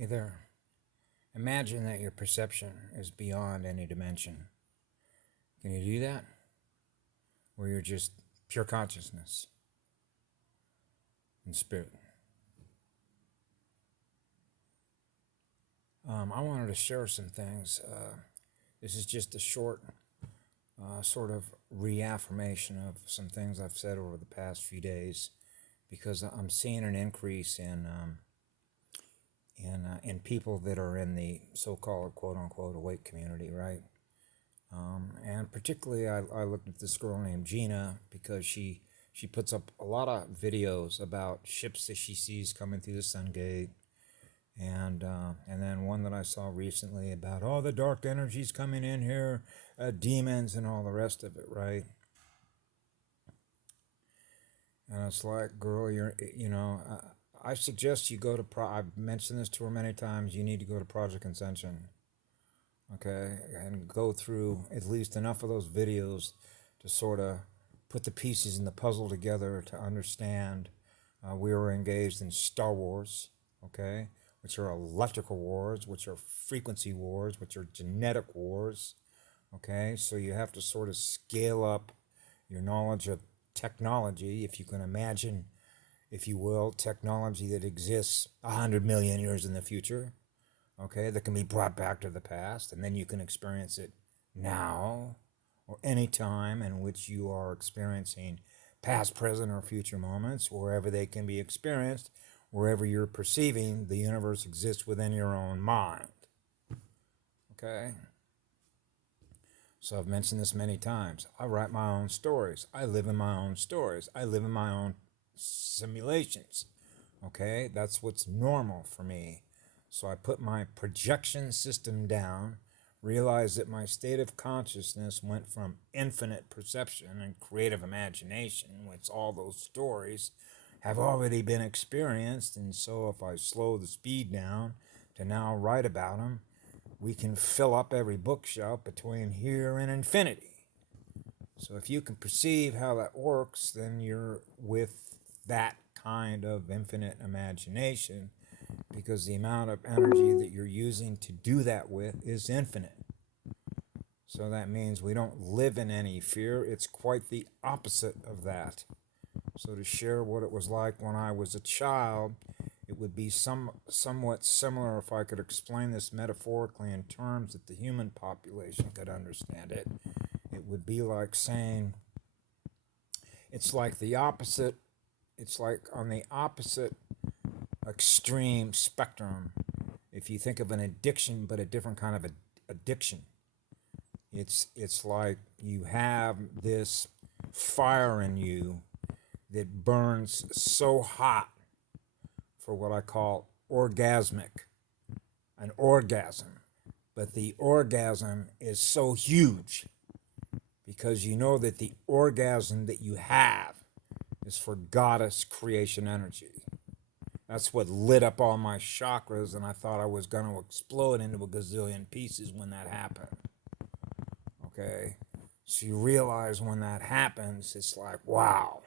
Hey there. Imagine that your perception is beyond any dimension. Can you do that? Where you're just pure consciousness and spirit. I wanted to share some things. This is just a short sort of reaffirmation of some things I've said over the past few days because I'm seeing an increase in people that are in the so-called quote unquote awake community, right? And particularly, I looked at this girl named Gina because she puts up a lot of videos about ships that she sees coming through the Sun Gate, and then one that I saw recently about all the dark energies coming in here, demons and all the rest of it, right? And it's like, girl, I suggest you go to. I've mentioned this to her many times. You need to go to Project Ascension, okay, and go through at least enough of those videos to sort of put the pieces in the puzzle together to understand we were engaged in Star Wars, okay, which are electrical wars, which are frequency wars, which are genetic wars, okay. So you have to sort of scale up your knowledge of technology, if you can imagine, if you will, technology that exists 100 million years in the future, okay, that can be brought back to the past, and then you can experience it now or any time in which you are experiencing past, present, or future moments, wherever they can be experienced, wherever you're perceiving the universe exists within your own mind. Okay? So I've mentioned this many times. I write my own stories. I live in my own stories. I live in my own simulations. Okay? That's what's normal for me. So I put my projection system down, realized that my state of consciousness went from infinite perception and creative imagination, which all those stories have already been experienced. And so if I slow the speed down to now write about them, we can fill up every bookshelf between here and infinity. So if you can perceive how that works, then you're with that kind of infinite imagination, because the amount of energy that you're using to do that with is infinite. So that means we don't live in any fear. It's quite the opposite of that. So to share what it was like when I was a child, it would be somewhat similar, if I could explain this metaphorically in terms that the human population could understand it. It would be like saying, it's like the opposite, it's like on the opposite extreme spectrum. If you think of an addiction, but a different kind of addiction, it's like you have this fire in you that burns so hot for what I call orgasmic, an orgasm. But the orgasm is so huge because you know that the orgasm that you have is for goddess creation energy. That's what lit up all my chakras, and I thought I was going to explode into a gazillion pieces when that happened. Okay? So you realize when that happens, it's like, wow,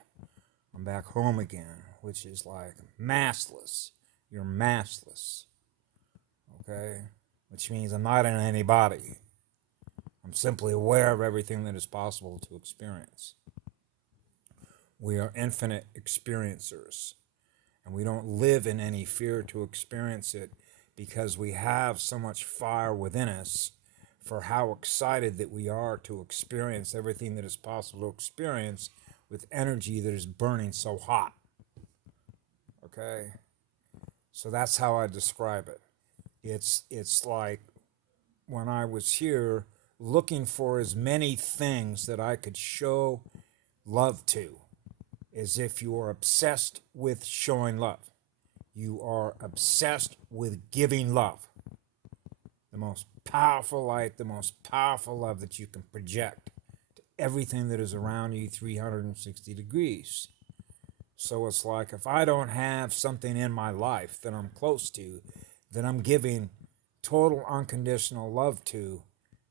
I'm back home again, which is like massless. You're massless. Okay? Which means I'm not in any body. I'm simply aware of everything that is possible to experience. We are infinite experiencers, and we don't live in any fear to experience it because we have so much fire within us for how excited that we are to experience everything that is possible to experience with energy that is burning so hot. Okay? So that's how I describe it. It's like when I was here looking for as many things that I could show love to, as if you are obsessed with showing love. You are obsessed with giving love. The most powerful light, the most powerful love that you can project to everything that is around you 360 degrees. So it's like if I don't have something in my life that I'm close to, that I'm giving total unconditional love to,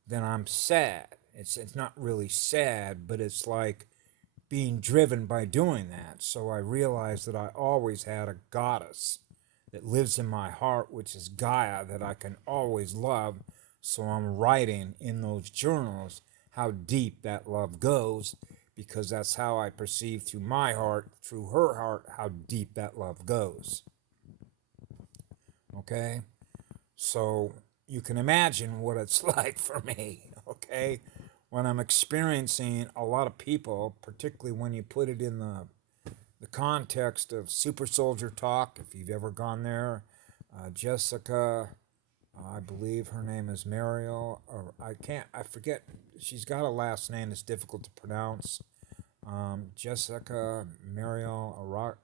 then I'm sad. It's not really sad, but it's like being driven by doing that. So I realized that I always had a goddess that lives in my heart, which is Gaia, that I can always love. So I'm writing in those journals how deep that love goes, because that's how I perceive through my heart, through her heart, how deep that love goes. Okay? So you can imagine what it's like for me, okay? When I'm experiencing a lot of people, particularly when you put it in the context of super soldier talk, if you've ever gone there, Jessica, I believe her name is Mariel, or I forget, she's got a last name that's difficult to pronounce. Jessica, Mariel,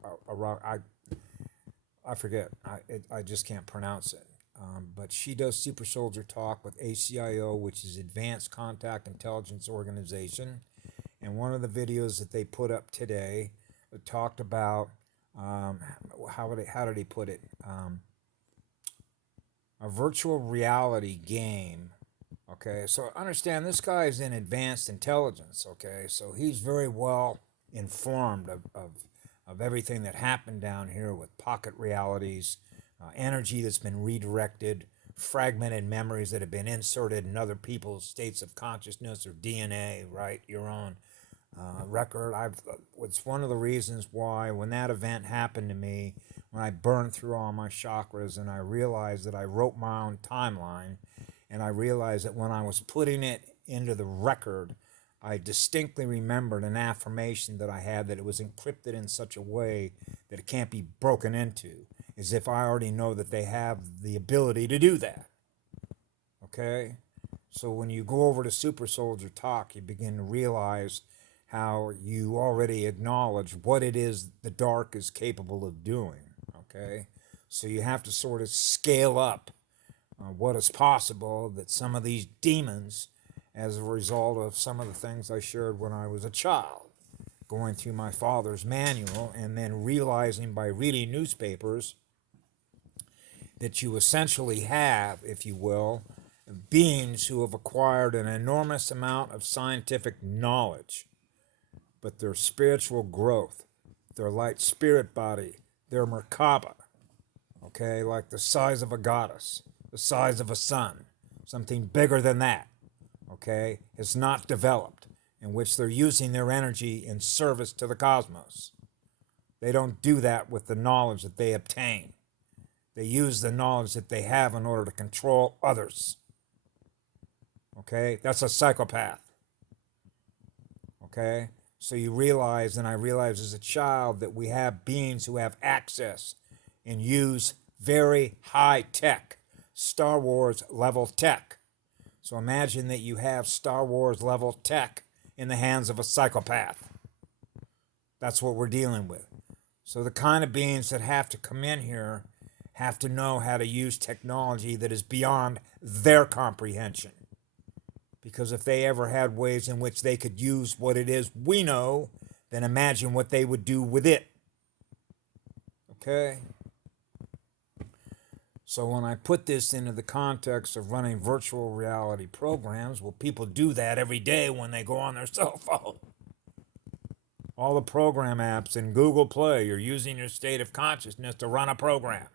I forget. I just can't pronounce it. But she does Super Soldier Talk with ACIO, which is Advanced Contact Intelligence Organization. And one of the videos that they put up today talked about how did he put it? A virtual reality game. Okay, so understand this guy is in advanced intelligence. Okay, so he's very well informed of everything that happened down here with pocket realities, energy that's been redirected, fragmented memories that have been inserted in other people's states of consciousness or DNA, right? Your own record. It's one of the reasons why when that event happened to me, when I burned through all my chakras and I realized that I wrote my own timeline, and I realized that when I was putting it into the record, I distinctly remembered an affirmation that I had, that it was encrypted in such a way that it can't be broken into, as if I already know that they have the ability to do that. Okay? So when you go over to Super Soldier Talk, you begin to realize how you already acknowledge what it is the dark is capable of doing. Okay? So you have to sort of scale up what is possible, that some of these demons, as a result of some of the things I shared when I was a child, going through my father's manual and then realizing by reading newspapers that you essentially have, if you will, beings who have acquired an enormous amount of scientific knowledge, but their spiritual growth, their light spirit body, their Merkaba, okay, like the size of a goddess, the size of a sun, something bigger than that, okay, is not developed, in which they're using their energy in service to the cosmos. They don't do that with the knowledge that they obtain. They use the knowledge that they have in order to control others. Okay? That's a psychopath. Okay? So you realize, and I realized as a child, that we have beings who have access and use very high tech, Star Wars level tech. So imagine that you have Star Wars level tech in the hands of a psychopath. That's what we're dealing with. So the kind of beings that have to come in here have to know how to use technology that is beyond their comprehension. Because if they ever had ways in which they could use what it is we know, then imagine what they would do with it. Okay? So when I put this into the context of running virtual reality programs, well, people do that every day when they go on their cell phone. All the program apps in Google Play, you're using your state of consciousness to run a program.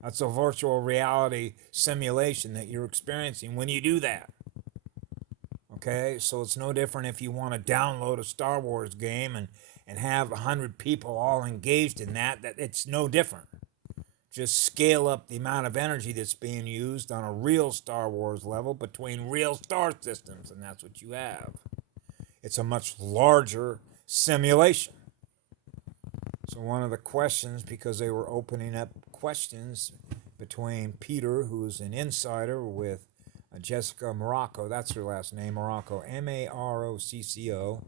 That's a virtual reality simulation that you're experiencing when you do that. Okay, so it's no different if you want to download a Star Wars game and have 100 people all engaged in that it's no different. Just scale up the amount of energy that's being used on a real Star Wars level between real star systems, and that's what you have. It's a much larger simulation. So one of the questions, because they were opening up questions between Peter, who's an insider, with Jessica Morocco, that's her last name, Morocco, Marocco,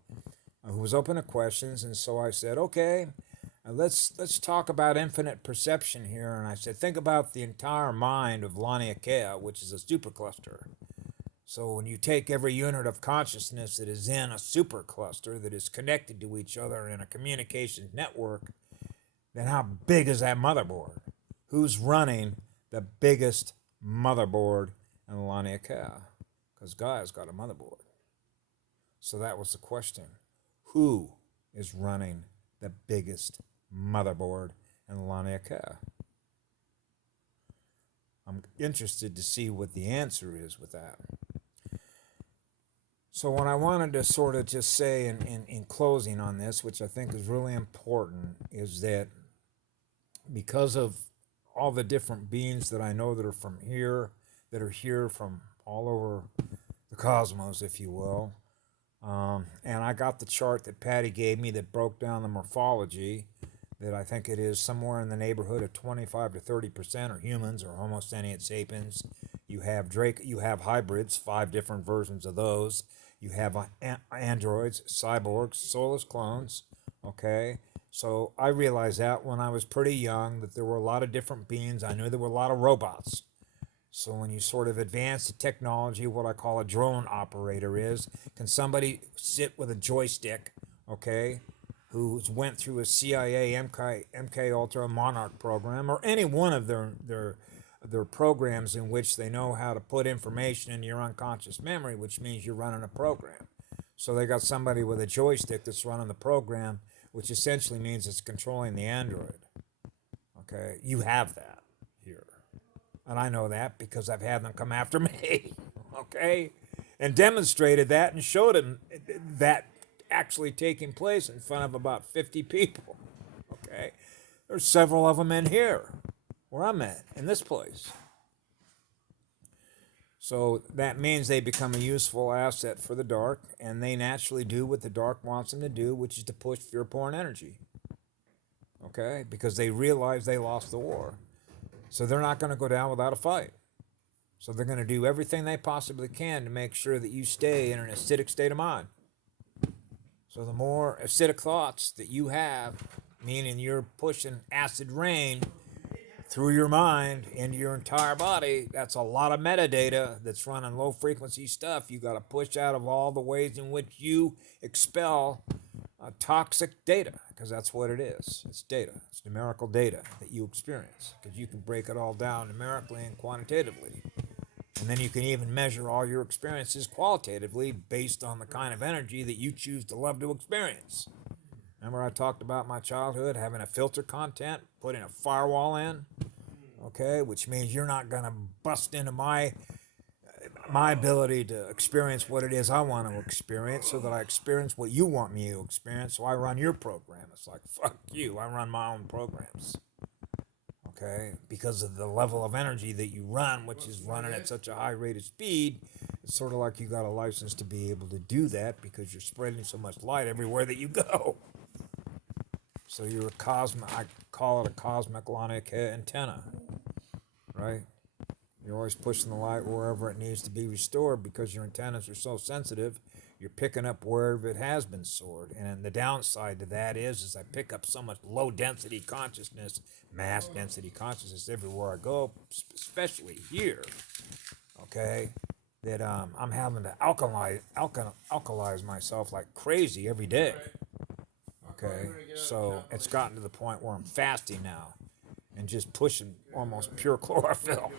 who was open to questions, and so I said, okay, let's talk about infinite perception here. And I said, think about the entire mind of Laniakea, which is a supercluster. So when you take every unit of consciousness that is in a supercluster that is connected to each other in a communications network, then how big is that motherboard? Who's running the biggest motherboard in Laniakea? Because Gaia's got a motherboard. So that was the question. Who is running the biggest motherboard in Laniakea? I'm interested to see what the answer is with that. So, what I wanted to sort of just say in closing on this, which I think is really important, is that because of all the different beings that I know that are from here, that are here from all over the cosmos, if you will, and I got the chart that Patty gave me that broke down the morphology. That I think it is somewhere in the neighborhood of 25 to 30% are humans or Homo sapiens sapiens. You have you have hybrids, 5 different versions of those. You have androids, cyborgs, soulless clones. Okay, so I realized that when I was pretty young that there were a lot of different beings. I knew there were a lot of robots. So when you sort of advance the technology, what I call a drone operator is, can somebody sit with a joystick, okay, who's went through a CIA MK Ultra Monarch program or any one of their programs in which they know how to put information into your unconscious memory, which means you're running a program. So they got somebody with a joystick that's running the program, which essentially means it's controlling the android. Okay, you have that here. And I know that because I've had them come after me, okay? And demonstrated that and showed them that actually taking place in front of about 50 people, okay? There's several of them in here where I'm at, in this place. So that means they become a useful asset for the dark, and they naturally do what the dark wants them to do, which is to push fear porn energy, okay? Because they realize they lost the war. So they're not going to go down without a fight. So they're going to do everything they possibly can to make sure that you stay in an acidic state of mind. So the more acidic thoughts that you have, meaning you're pushing acid rain through your mind into your entire body, that's a lot of metadata that's running low frequency stuff. You got to push out of all the ways in which you expel toxic data, because that's what it is. It's data. It's numerical data that you experience, because you can break it all down numerically and quantitatively. And then you can even measure all your experiences qualitatively based on the kind of energy that you choose to love to experience. Remember, I talked about my childhood having a filter content, putting a firewall in, okay, which means you're not going to bust into my ability to experience what it is I want to experience so that I experience what you want me to experience. So I run your program. It's like, fuck you. I run my own programs. Okay? Because of the level of energy that you run, which is running at such a high rate of speed, it's sort of like you got a license to be able to do that because you're spreading so much light everywhere that you go. So you're a cosmic, I call it a cosmic Lonic antenna, right? You're always pushing the light wherever it needs to be restored because your antennas are so sensitive. You're picking up wherever it has been stored. And the downside to that is I pick up so much low density consciousness, mass density consciousness everywhere I go, especially here, okay, that I'm having to alkalize myself like crazy every day. Okay, so it's gotten to the point where I'm fasting now and just pushing almost pure chlorophyll.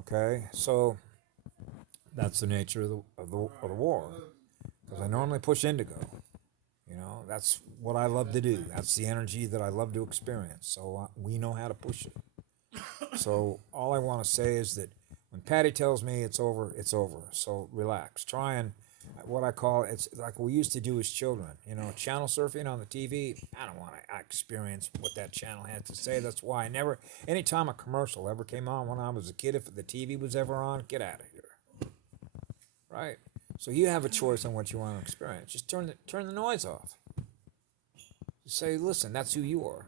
Okay, so that's the nature of the war. Because I normally push indigo. You know, that's what I love to do. That's the energy that I love to experience. So we know how to push it. So all I want to say is that when Patty tells me it's over, it's over. So relax. Try and what I call it's like we used to do as children. You know, channel surfing on the TV. I don't want to experience what that channel had to say. That's why I never. Anytime a commercial ever came on when I was a kid, if the TV was ever on, get out of here. Right. So you have a choice on what you want to experience. Just turn the noise off. Just say, listen, that's who you are.